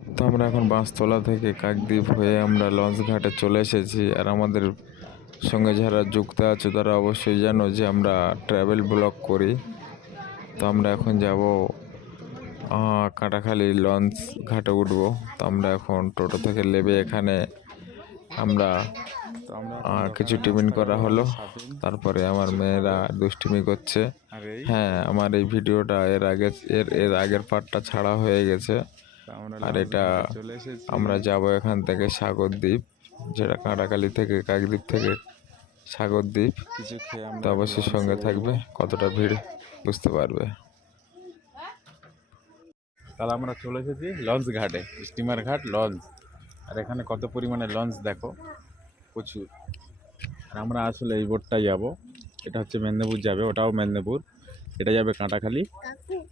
তো আমরা এখন বাঁশতলা থেকে কাকদ্বীপ হয়ে আমরা লঞ্চ ঘাটে চলে এসেছি। আর আমাদের সঙ্গে যারা যুক্ত আছে তারা অবশ্যই জানো যে আমরা ট্রাভেল ব্লগ করি। তো আমরা এখন যাব কাঁটাখালী লঞ্চ ঘাটে উঠবো। তো আমরা এখন টোটো থেকে নেমে এখানে আমরা কিছু টিফিন করা হলো। তারপরে আমার মেয়েরা দুষ্টুমি করছে। হ্যাঁ, আমার এই ভিডিওটা এর আগের পার্টটা ছাড়া হয়ে গেছে। আর এটা আমরা যাব এখান থেকে সাগরদ্বীপ, যেটা কাঁটাখালী থেকে কাকদ্বীপ থেকে সাগরদ্বীপ। তো অবশ্যই সঙ্গে থাকবে, কতটা ভিড় বুঝতে পারবে। তাহলে আমরা চলে এসেছি লঞ্চ ঘাটে, স্টিমার ঘাট লঞ্চ। আর এখানে কত পরিমাণে লঞ্চ দেখো, প্রচুর। আর আমরা আসলে এই বোটটাই যাব। এটা হচ্ছে মেদিনীপুর যাবে, ওটাও মেদিনীপুর। এটা যাবে কাঁটাখালী,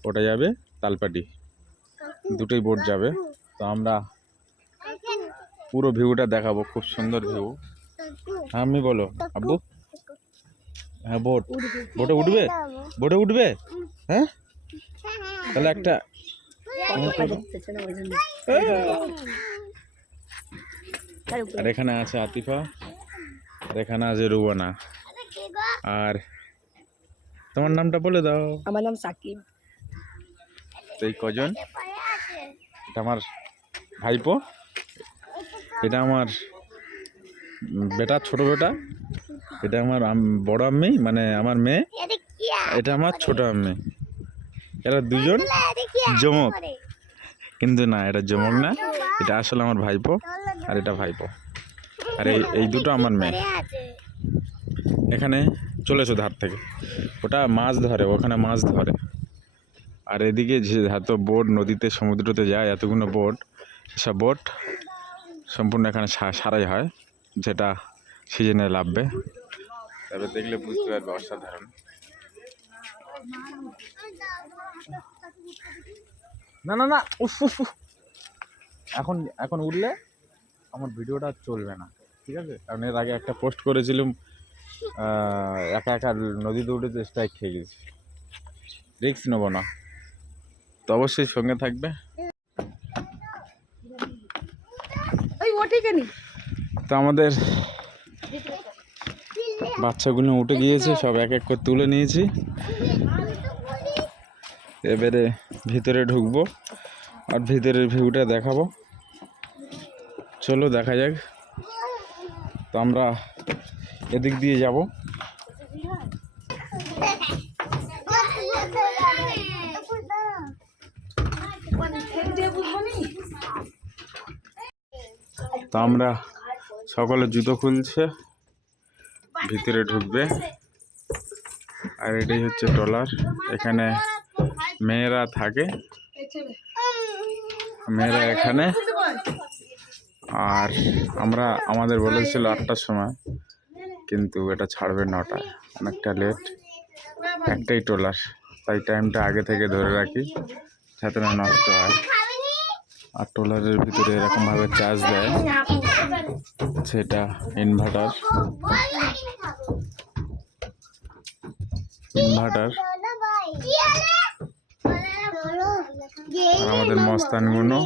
ওটা যাবে তালপাটি, দুটোই বোট যাবে। তো আমরা পুরো ভিউটা দেখাবো, খুব সুন্দর ভিউ। হ্যাঁ আমি বলো আব্বু। হ্যাঁ বোটে উঠবে, বোটে উঠবে। হ্যাঁ তাহলে একটা আর এখানে আছে আতিফা, আর এখানে আছে রুবানা। আর তোমার নামটা বলে দাও। আমার নাম সাকিব। এই কজন? এটা আমার ভাইপো, এটা আমার বেটা, ছোট বেটা। এটা আমার বড় আম্মি, মানে আমার মেয়ে। এটা আমার ছোট আম্মি। এরা দুজন জমক, কিন্তু না এটা জমক না, এটা আসলে আমার ভাইপো। আর এটা ভাইপো। আর এই দুটো আমার মেয়ে। এখানে চলেছো ধার থেকে, ওটা মাছ ধরে, ওখানে মাছ ধরে। আর এদিকে যে এত বোট নদীতে সমুদ্রতে যায়, এতগুলো বোট, সব বোট সম্পূর্ণ এখানে সারাই হয়, যেটা সিজনে লাভবে। তবে দেখলে বুঝতে পারবে, অসাধারণ। না না না, উফ উফ উফ। এখন উঠলে আমার ভিডিওটা চলবে না, ঠিক আছে? কারণ এর আগে একটা পোস্ট করেছিলাম, একা একা নদীতে উঠে স্ট্রাইক খেয়ে গেছি। রিস্ক নেবো না, তো অবশ্যই সঙ্গে থাকবে। তো আমাদের বাচ্চাগুলো উঠে গিয়েছে, সব এক এক করে তুলে নিয়েছি। এবারে ভিতরে ঢুকবো আর ভিতরের ভিউটা দেখাবো। চলো দেখা যাক। তো আমরা এদিক দিয়ে যাব। তো আমরা সকলে জুতো খুলছে, ভিতরে ঢুকবে। আর এটাই হচ্ছে ট্রলার, এখানে মেয়েরা থাকে, মেয়েরা এখানে। আর আমাদের বলেছিল 8টার সময়, কিন্তু এটা ছাড়বে 9টায়, অনেকটা লেট। একটাই ট্রলার, তাই টাইমটা আগে থেকে ধরে রাখি যাতে না নষ্ট হয়। আর ট্রলারের ভিতরে এরকমভাবে চার্জ দেয়, সেটা ইনভার্টার। আর আমাদের মস্তানগুলো,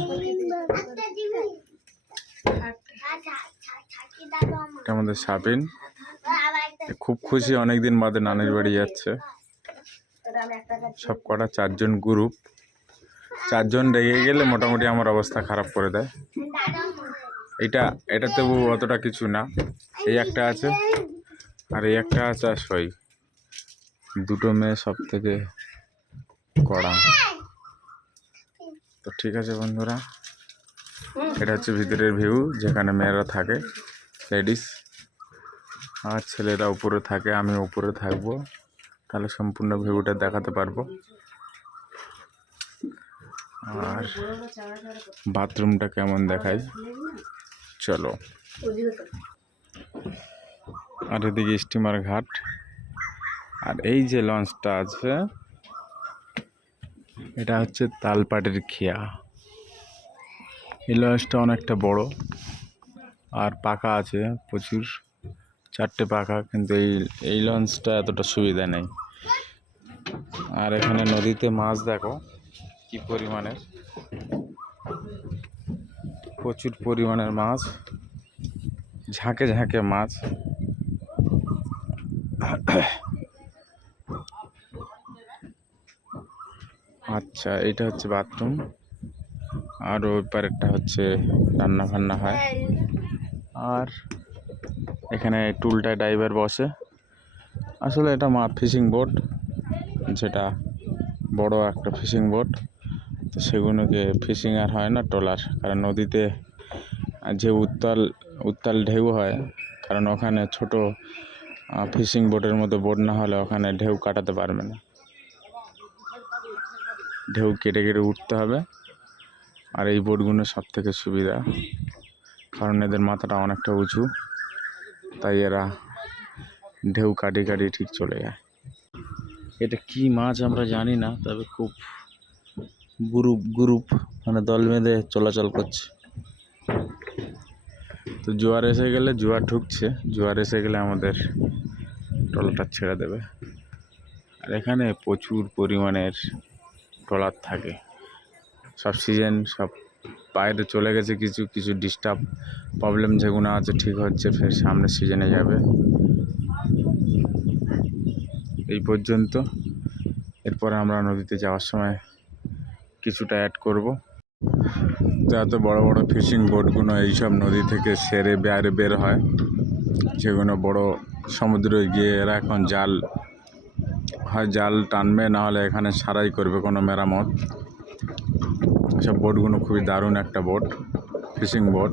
এটা আমাদের সাবিন, খুব খুশি, অনেকদিন বাদে নানির বাড়ি যাচ্ছে। সব কটা 4জন গ্রুপ, 4জন রেগে গেলে মোটামুটি আমার অবস্থা খারাপ করে দেয়। এটা তবু অতটা কিছু না, এই একটা আছে আর এই একটা আছে। আর সই দুটো মেয়ে সব থেকে কড়া। তো ঠিক আছে বন্ধুরা, এটা হচ্ছে ভিতরের ভিউ, যেখানে মেয়েরা থাকে, লেডিস। আর ছেলেরা উপরে থাকে, আমি উপরে থাকবো, তাহলে সম্পূর্ণ ভিউটা দেখাতে পারবো। আর বাথরুমটা কেমন দেখায় চলো। আর এদিকে স্টিমার ঘাট। আর এই যে লঞ্চটা আছে, এটা হচ্ছে তালপাটির খিয়া। এই লঞ্চটা অনেকটা বড় আর পাকা আছে প্রচুর, 4টে পাকা, কিন্তু এই লঞ্চটা এতটা সুবিধা নেই। আর এখানে নদীতে মাছ দেখো কি পরিমাণের। প্রচুর পরিমাণের মাছ, ঝাঁকে ঝাঁকে মাছ। আচ্ছা, এটা হচ্ছে বাথরুম, আর ওই পারেরটা হচ্ছে রান্না ফান্না হয়। আর এখানে টুলটায় ড্রাইভার বসে। আসলে এটা ফিশিং বোট, যেটা বড় একটা ফিশিং বোট। তো সেগুলোকে ফিশিং আর হয় না, ট্রলার, কারণ নদীতে যে উত্তাল ঢেউ হয়, কারণ ওখানে ছোট ফিশিং বোটের মতো বোট না হলে ওখানে ঢেউ কাটাতে পারবে না, ঢেউ কেটে কেটে উঠতে হবে। আর এই বোটগুলো সব থেকে সুবিধা, কারণ এদের মাথাটা অনেকটা উঁচু, তাই এরা ঢেউ কাটি কাটি ঠিক চলে যায়। এটা কি মাছ আমরা জানি না, তবে খুব গ্রুপ মানে দল বেঁধে চলাচল করছে। তো জোয়ার এসে গেলে, জোয়ার ঢুকছে, জোয়ার এসে গেলে আমাদের ট্রলারটা ছেড়ে দেবে। আর এখানে প্রচুর পরিমাণের ট্রলার থাকে। সব সিজন সব বাইরে চলে গেছে, কিছু কিছু ডিস্টার্ব প্রবলেম যেগুলো আছে ঠিক হচ্ছে, ফের সামনের সিজনে যাবে। এই পর্যন্ত। এরপরে আমরা নদীতে যাওয়ার সময় কিছুটা অ্যাড করব। তো এত বড় বড় ফিশিং বোটগুলো এইসব নদী থেকে সেরে বাইরে বের হয়, যেগুলো বড় সমুদ্রে গিয়ে এরা এখন জাল টানবে, না হলে এখানে সারাই করবে কোনো মেরামত। এসব বোটগুলো খুবই দারুণ একটা বোট, ফিশিং বোট।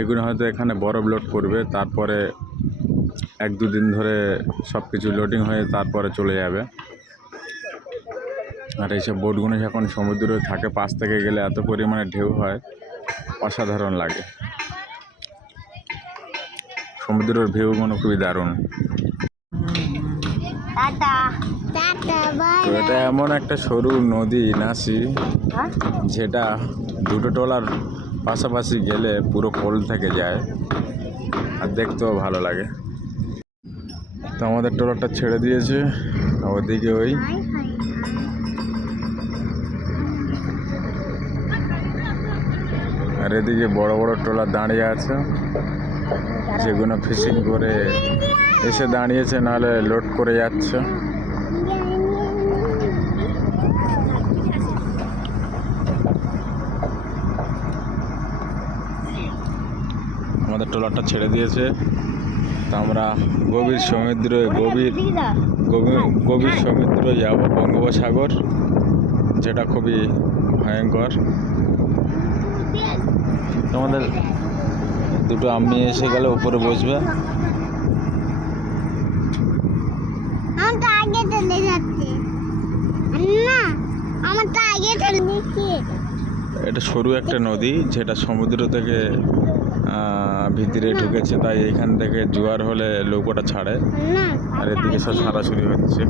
এগুলো হয়তো এখানে বরফ লোড করবে, তারপরে 1-2 দিন ধরে সব কিছু লোডিং হয়ে তারপরে চলে যাবে। আর এইসব বোটগুলো যখন সমুদ্রে থাকে, পাশ থেকে গেলে এত পরিমাণে ঢেউ হয়, অসাধারণ লাগে। সমুদ্রের ভিউগুলো খুবই দারুণ। তো এটা এমন একটা সরু নদী নাসি, যেটা দুটো ট্রলার পাশাপাশি গেলে পুরো কোল থেকে যায়, আর দেখতেও ভালো লাগে। তো আমাদের ট্রলারটা ছেড়ে দিয়েছে ওদিকে, ওই আর এদিকে বড় বড় ট্রলার দাঁড়িয়ে আছে, যেগুলো ফিশিং করে এসে দাঁড়িয়েছে, নাহলে লোড করে যাচ্ছে। আমাদের ট্রলারটা ছেড়ে দিয়েছে, তা আমরা গভীর সমুদ্রে গভীর সমুদ্রে যাব, বঙ্গোপসাগর, যেটা খুবই ভয়ঙ্কর। আমাদের দুটো আম্মি এসে গেলে উপরে বসবে। এটা সরু একটা নদী, যেটা সমুদ্র থেকে ভিতরে ঢুকেছে, তাই এখান থেকে জোয়ার হলে নৌকোটা ছাড়ে, আর এদিকে সব সরাসরি হচ্ছে।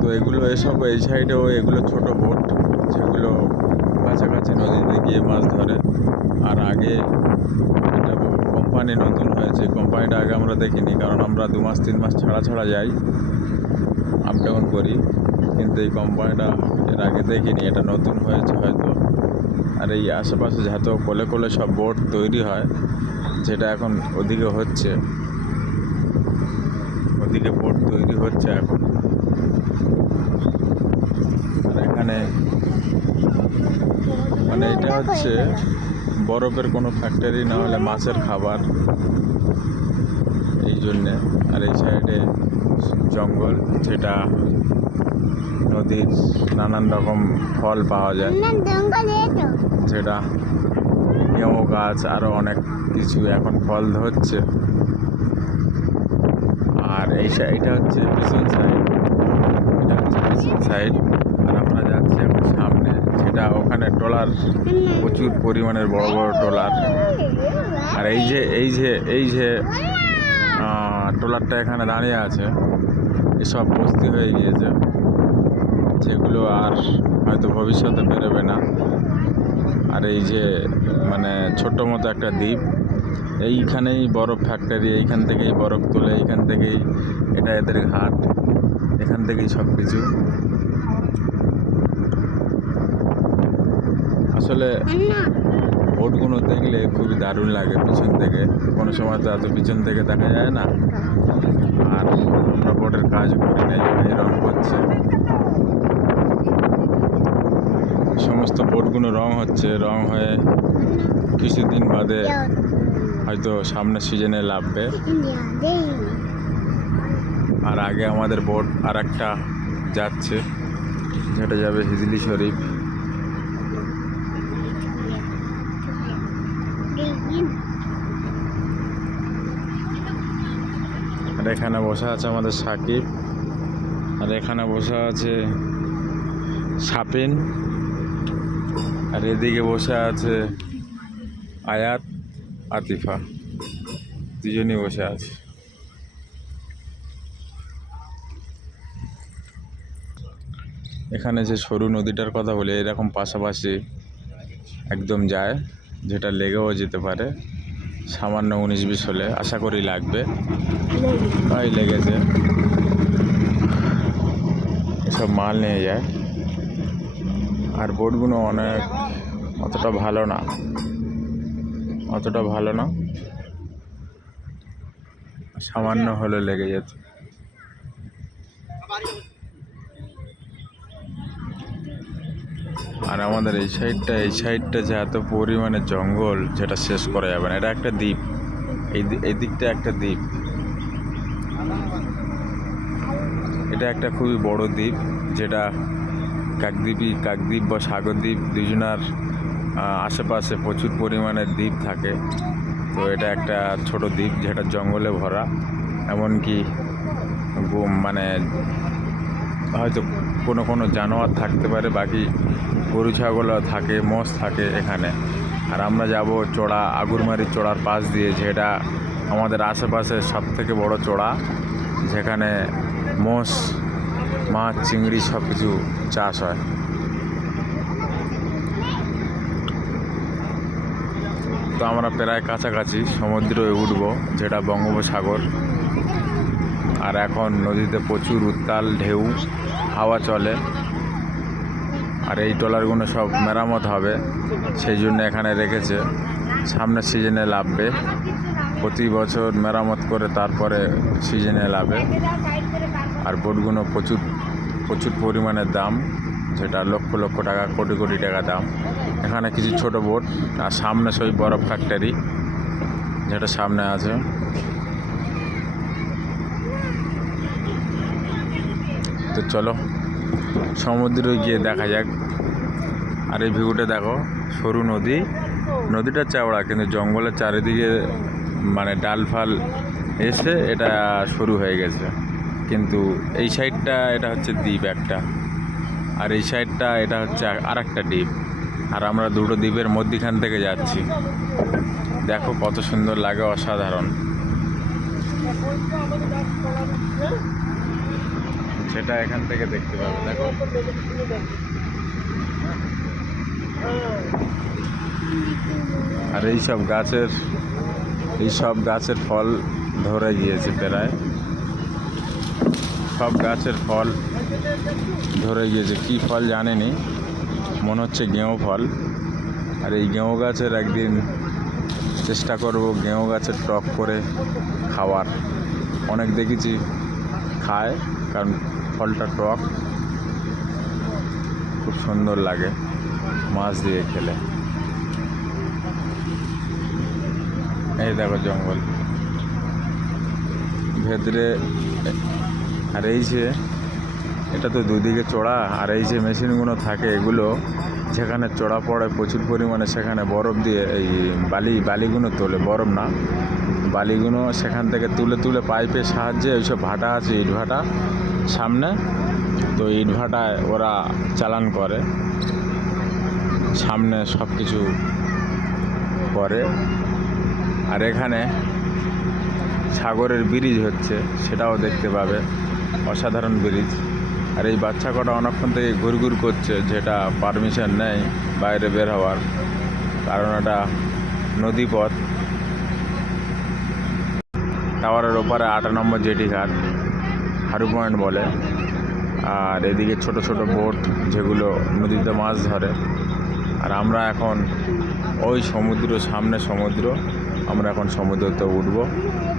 তো এগুলো এসব এই সাইডেও এগুলো ছোট বোট, যেগুলো কাছাকাছি নদীতে গিয়ে মাছ ধরে। আর আগে একটা কোম্পানি নতুন হয়েছে, কোম্পানিটা আগে আমরা দেখিনি, কারণ আমরা 2 মাস 3 মাস ছাড়া ছাড়া যাই, আপ ডাউন করি, কিন্তু এই কোম্পানিটা এর আগে দেখিনি, এটা নতুন হয়েছে হয়তো। আর এই আশেপাশে যত কোলে কোলে সব বোট তৈরি হয়, যেটা এখন ওদিকে হচ্ছে, ওদিকে বোট তৈরি হচ্ছে এখন। আর এখানে মানে এটা হচ্ছে বরফের কোনো ফ্যাক্টরি, না হলে মাছের খাবার, এই জন্যে। আর এই সাইডে জঙ্গল, যেটা নদীর নানান রকম ফল পাওয়া যায়, যেটা নিয়ম গাছ, আরও অনেক কিছু এখন ফল ধরছে। আর এটা হচ্ছে পিছন সাইড, এটা হচ্ছে পিছন সাইড। আর আমরা যাচ্ছি এখন সামনে, যেটা ওখানে ট্রলার, প্রচুর পরিমাণের বড় বড় ট্রলার। আর এই যে ট্রলারটা এখানে দাঁড়িয়ে আছে, এসব বস্তি হয়ে গিয়েছে, যেগুলো আর হয়তো ভবিষ্যতে বেরোবে না। আর এই যে মানে ছোট্ট মতো একটা দ্বীপ, এইখানেই বরফ ফ্যাক্টরি, এইখান থেকেই বরফ তোলে, এইখান থেকেই, এটা এদের ঘাট, এখান থেকেই সব কিছু। আসলে বোটগুলো দেখলে খুবই দারুণ লাগে পিছন থেকে, কোনো সময় তো এত পিছন থেকে দেখা যায় না। আর আমরা বোটের কাজ করি নাই, ভাই রং করছে। সমস্ত বোটগুলো রং হচ্ছে, রং হয়ে কিছুদিন বাদে হয়তো সামনের সিজনে লাভবে। আর আগে আমাদের বোট আর একটা যাচ্ছে, যেটা যাবে হিজলি শরীফ। আর এখানে বসে আছে আমাদের সাকিব, আর এখানে বসে আছে সাপিন, আর এদিকে বসে আছে আয়াত, আতিফা, দুজনই বসে আছে। এখানে যে সরু নদীটার কথা বলি, এরকম পাশাপাশি একদম যায়, যেটা লেগেও যেতে পারে সামান্য 19-20 হলে, আশা করি লাগবে। তাই লেগেছে, এসব মাল নিয়ে যায়। আর বোটগুলো অতটা ভালো না, সামান্য হলে লেগে যেত। আর আমাদের এই সাইডটা যে এত পরিমাণে জঙ্গল, যেটা শেষ করা যাবে না। এটা একটা দ্বীপ, এই দিকটা একটা দ্বীপ। এটা একটা খুবই বড় দ্বীপ, যেটা কাকদ্বীপ বা সাগরদ্বীপ দুজনার আশেপাশে প্রচুর পরিমাণে দ্বীপ থাকে। তো এটা একটা ছোট দ্বীপ, যেটা জঙ্গলে ভরা। এমনকি মানে হয়তো কোনো জানোয়ার থাকতে পারে, বাকি গরু ছাগল থাকে, মোষ থাকে এখানে। আর আমরা যাব চড়া, আগুরমারি চড়ার পাশ দিয়ে, যেটা আমাদের আশেপাশে সবথেকে বড় চড়া, যেখানে মোষ, মাছ, চিংড়ি সব কিছু চাষ হয়। তো আমরা প্রায় কাছাকাছি সমুদ্রে উঠবো, যেটা বঙ্গোপসাগর। আর এখন নদীতে প্রচুর উত্তাল ঢেউ, হাওয়া চলে। আর এই ট্রলারগুলো সব মেরামত হবে, সেই জন্য এখানে রেখেছে, সামনের সিজনে লাভবে। প্রতি বছর মেরামত করে তারপরে সিজনে লাভে। আর বোটগুলো প্রচুর পরিমাণে দাম, যেটা লক্ষ লক্ষ টাকা, কোটি কোটি টাকা দাম। এখানে কিছু ছোট বোট, আর সামনে সেই বরফ ফ্যাক্টরি, যেটা সামনে আছে। তো চলো সমুদ্রে গিয়ে দেখা যাক। আর এই ভিউটা দেখো, সরু নদীটা চওড়া, কিন্তু জঙ্গলের চারিদিকে মানে ডাল ফাল এসে এটা শুরু হয়ে গেছে। কিন্তু এই সাইডটা এটা হচ্ছে দ্বীপ একটা, আর এই সাইডটা এটা হচ্ছে আর একটা দ্বীপ। আর আমরা দুটো দ্বীপের মধ্যিখান থেকে যাচ্ছি। দেখো কত সুন্দর লাগে, অসাধারণ। সেটা এখান থেকে দেখতে পাবে, দেখো। আর এই সব গাছের ফল ধরে গিয়েছে, প্রায় সব গাছের ফল ধরে গিয়েছে। কি ফল জানিনি, মনে হচ্ছে গেঁয়ো ফল। আর এই গেঁয়ো গাছের একদিন চেষ্টা করব গেঁয়ো গাছের টক করে খাওয়ার। অনেক দেখেছি খায়, কারণ ফলটা টক, খুব সুন্দর লাগে মাছ দিয়ে খেলে। এই দেখো জঙ্গল ভেতরে। আর এই যে এটা তো দুদিকে চড়া, আর এই যে মেশিনগুলো থাকে, এগুলো যেখানে চড়া পড়ে প্রচুর পরিমাণে, সেখানে বরফ দিয়ে এই বালিগুলো তোলে, বরফ না, বালিগুলো সেখান থেকে তুলে পাইপের সাহায্যে, ওইসব ভাটা আছে, ইট ভাটা সামনে, তো ইট ভাটায় ওরা চালান করে, সামনে সব কিছু করে। আর এখানে সাগরের ব্রিজ হচ্ছে, সেটাও দেখতে পাবে, অসাধারণ ব্রিজ। আর এই বাচ্চা কটা অনেকক্ষণ থেকে ঘুরঘুর করছে, যেটা পারমিশন নেই বাইরে বের হওয়ার, কারণ এটা নদীপথ। টাওয়ারের ওপারে 8 নম্বর জেটি ঘাট, হারু পয়েন্ট বলে। আর এদিকে ছোট ছোট বোট যেগুলো নদীতে মাছ ধরে। আর আমরা এখন ওই সামনে সমুদ্র, আমরা এখন সমুদ্রতে উঠবো,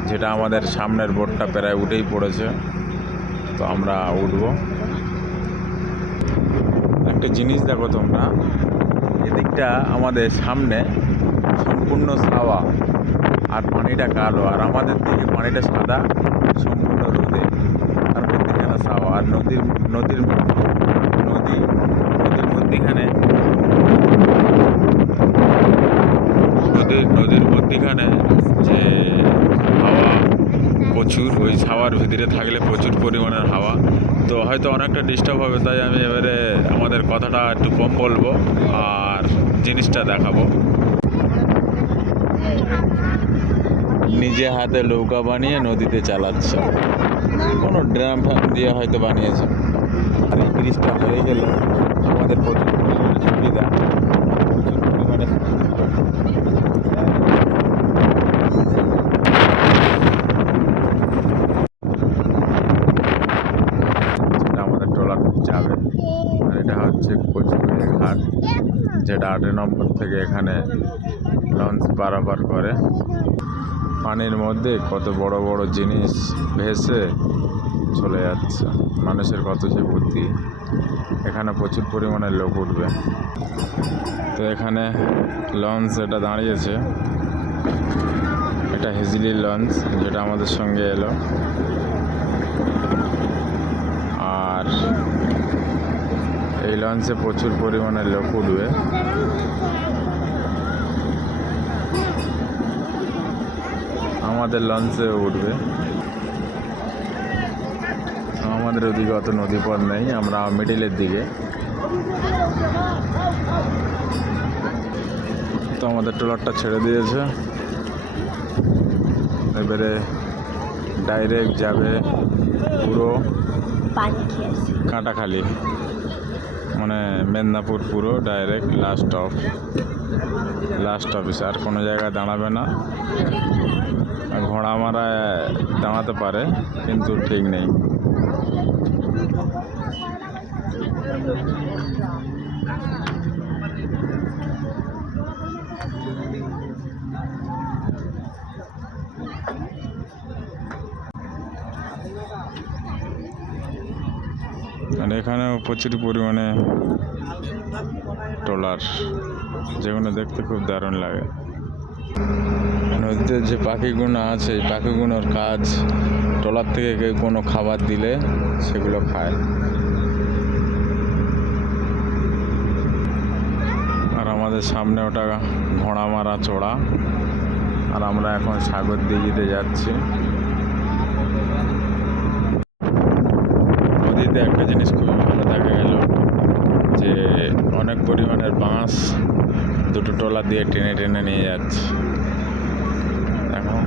যেটা আমাদের সামনের বোটটা প্রায় উঠেই পড়েছে, তো আমরা উঠবো। একটা জিনিস দেখো তোমরা, এদিকটা আমাদের সামনে সম্পূর্ণ ছাওয়া আর পানিটা কালো, আর আমাদের দিকে পানিটা সাদা সম্পূর্ণ রোদে, আর মধ্যিখানে ছাওয়া, আর নদীর মধ্যিখানে নদীর মধ্যিখানে যে হাওয়া প্রচুর, ওই ছাওয়ার ভিতরে থাকলে প্রচুর পরিমাণের হাওয়া, তো হয়তো অনেকটা ডিস্টার্ব হবে, তাই আমি এবারে আমাদের কথাটা একটু কম বলবো আর জিনিসটা দেখাবো। নিজে হাতে নৌকা বানিয়ে নদীতে চালাচ্ছে, কোনো ড্রাম ফ্যাম দিয়ে হয়তো বানিয়েছে। আর এই ব্রিজটা হয়ে গেলে আমাদের প্রচুর পরিমাণে সুবিধা, প্রচুর পরিমাণে যেটা আমাদের ট্রলার যাবে। আর এটা হচ্ছে কচুবেড়ি ঘাট, যেটা 8 নম্বর থেকে এখানে লঞ্চ পারাপার করে। পানির মধ্যে কত বড় বড় জিনিস ভেসে চলে যাচ্ছে, মানুষের কত যে বুদ্ধি। এখানে প্রচুর পরিমাণে লোক উঠবে। তো এখানে লঞ্চ এটা দাঁড়িয়েছে, এটা হিজলি লঞ্চ, যেটা আমাদের সঙ্গে এলো। আর এই লঞ্চে প্রচুর পরিমাণে লোক উঠবে। আমাদের লঞ্চে উঠবে। আমাদের ওদিকে অত নদীপথ নেই, আমরা মিডিলের দিকে। তো আমাদের ট্রলারটা ছেড়ে দিয়েছে, এবারে ডাইরেক্ট যাবে পুরো কাঁটাখালি, মানে মেদিনীপুর পুরো ডাইরেক্ট লাস্ট অফিস। আর কোনো জায়গায় দাঁড়াবে না। ঘোড়া মারায় দাঁড়াতে পারে, কিন্তু ঠিক নেই। আর এখানেও প্রচুর পরিমাণে ট্রলার, যেগুলো দেখতে খুব দারুণ লাগে। নদীতে যে পাখিগুলো আছে, এই পাখিগুলোর কাজ ট্রলার থেকে কেউ কোনো খাবার দিলে সেগুলো খায়। আর আমাদের সামনে ওটা ঘোড়া মারা চড়া, আর আমরা এখন সাগর দিঘিতে যাচ্ছি। নদীতে একটা জিনিস খুব ভালো দেখা গেল, যে অনেক পরিমাণের বাঁশ দুটো ট্রলার দিয়ে টেনে টেনে নিয়ে যাচ্ছে। এখন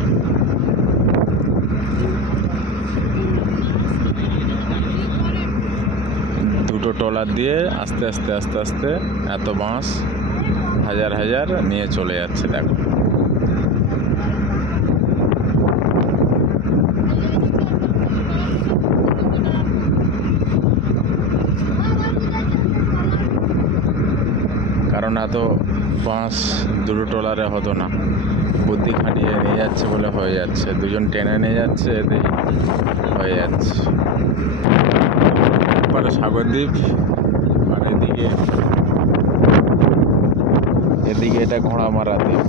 দুটো ট্রলার দিয়ে আস্তে আস্তে এত বাঁশ হাজার নিয়ে চলে যাচ্ছে। দেখো, কারণ এত বাঁশ দুটো ট্রলারে হতো না, বুদ্ধি খাটিয়ে নিয়ে যাচ্ছে বলে হয়ে যাচ্ছে, দুজন টেনে নিয়ে যাচ্ছে, এতেই হয়ে যাচ্ছে। এবারে সাগরদ্বীপ, আর এদিকে এটা ঘোড়ামারা দ্বীপ।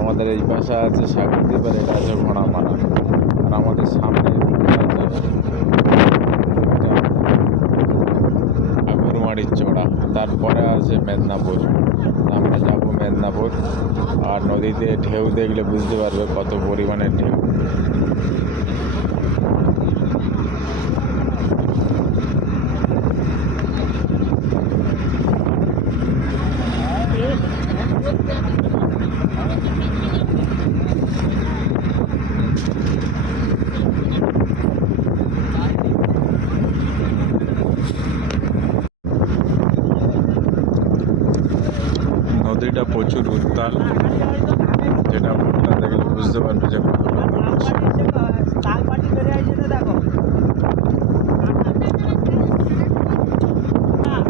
আমাদের এই পাশে আছে সাগরদ্বীপ, আর এটা আছে ঘোড়ামারা। আর আমাদের সামনে ঠাকুরমারির চড়া, তারপরে আছে মেদিনীপুর। আমরা যাবো মেদিনীপুর। আর নদীতে ঢেউ দেখলে বুঝতে পারবে কত পরিমাণের ঢেউ। নদীটা প্রচুর উত্তাল, যেটা দেখলে বুঝতে পারবে যে কত উত্তাল।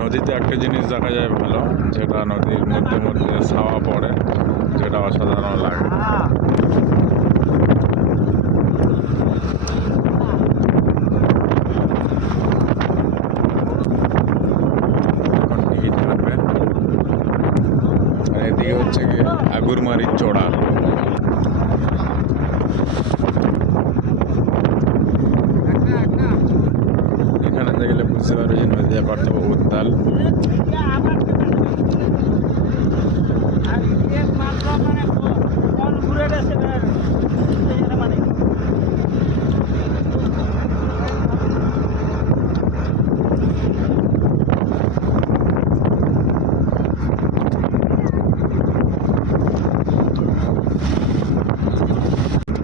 নদীতে একটা জিনিস দেখা যায় ভালো, যেটা নদীর মধ্যে মধ্যে ছাওয়া পড়ে, যেটা অসাধারণ লাগে। এখন টিকিট কাটবে। আর এদিকে হচ্ছে কি আগুরমারির চড়া। এখানে দেখলে বুঝতে পারবে যে নদীয়া কর্তব্য উত্তাল।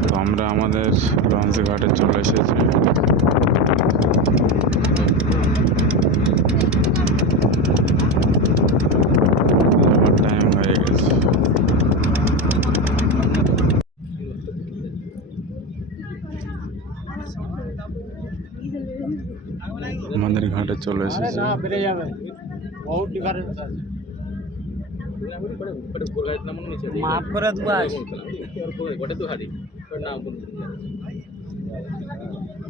তো আমরা আমাদের লঞ্চ ঘাটে চলে এসেছি। টাইম হয়ে গেছে। আমাদের ঘাটে চলে এসেছি। মাফ করে দেবো।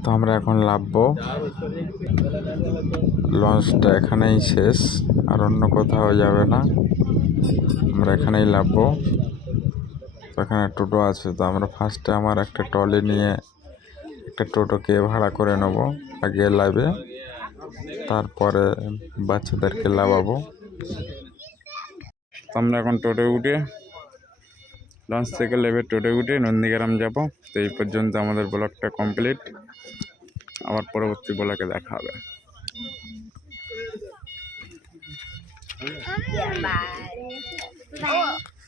তো আমরা এখন নামবো। লঞ্চটা এখানেই শেষ, আর অন্য কোথাও যাবে না। আমরা এখানেই নামবো। তো এখানে টোটো আছে, তো আমরা ফার্স্টে আমার একটা ট্রলি নিয়ে একটা টোটোকে ভাড়া করে নেব আগে লাইভে, তারপরে বাচ্চাদেরকে লাভাবো। তো আমরা এখন টোটো উঠে লঞ্চ থেকে লেবে টোটো উঠে নন্দীগ্রাম যাব। তো এই পর্যন্ত আমাদের ব্লগটা কমপ্লিট। আবার পরবর্তী ব্লগে দেখা হবে। Bye. Bye.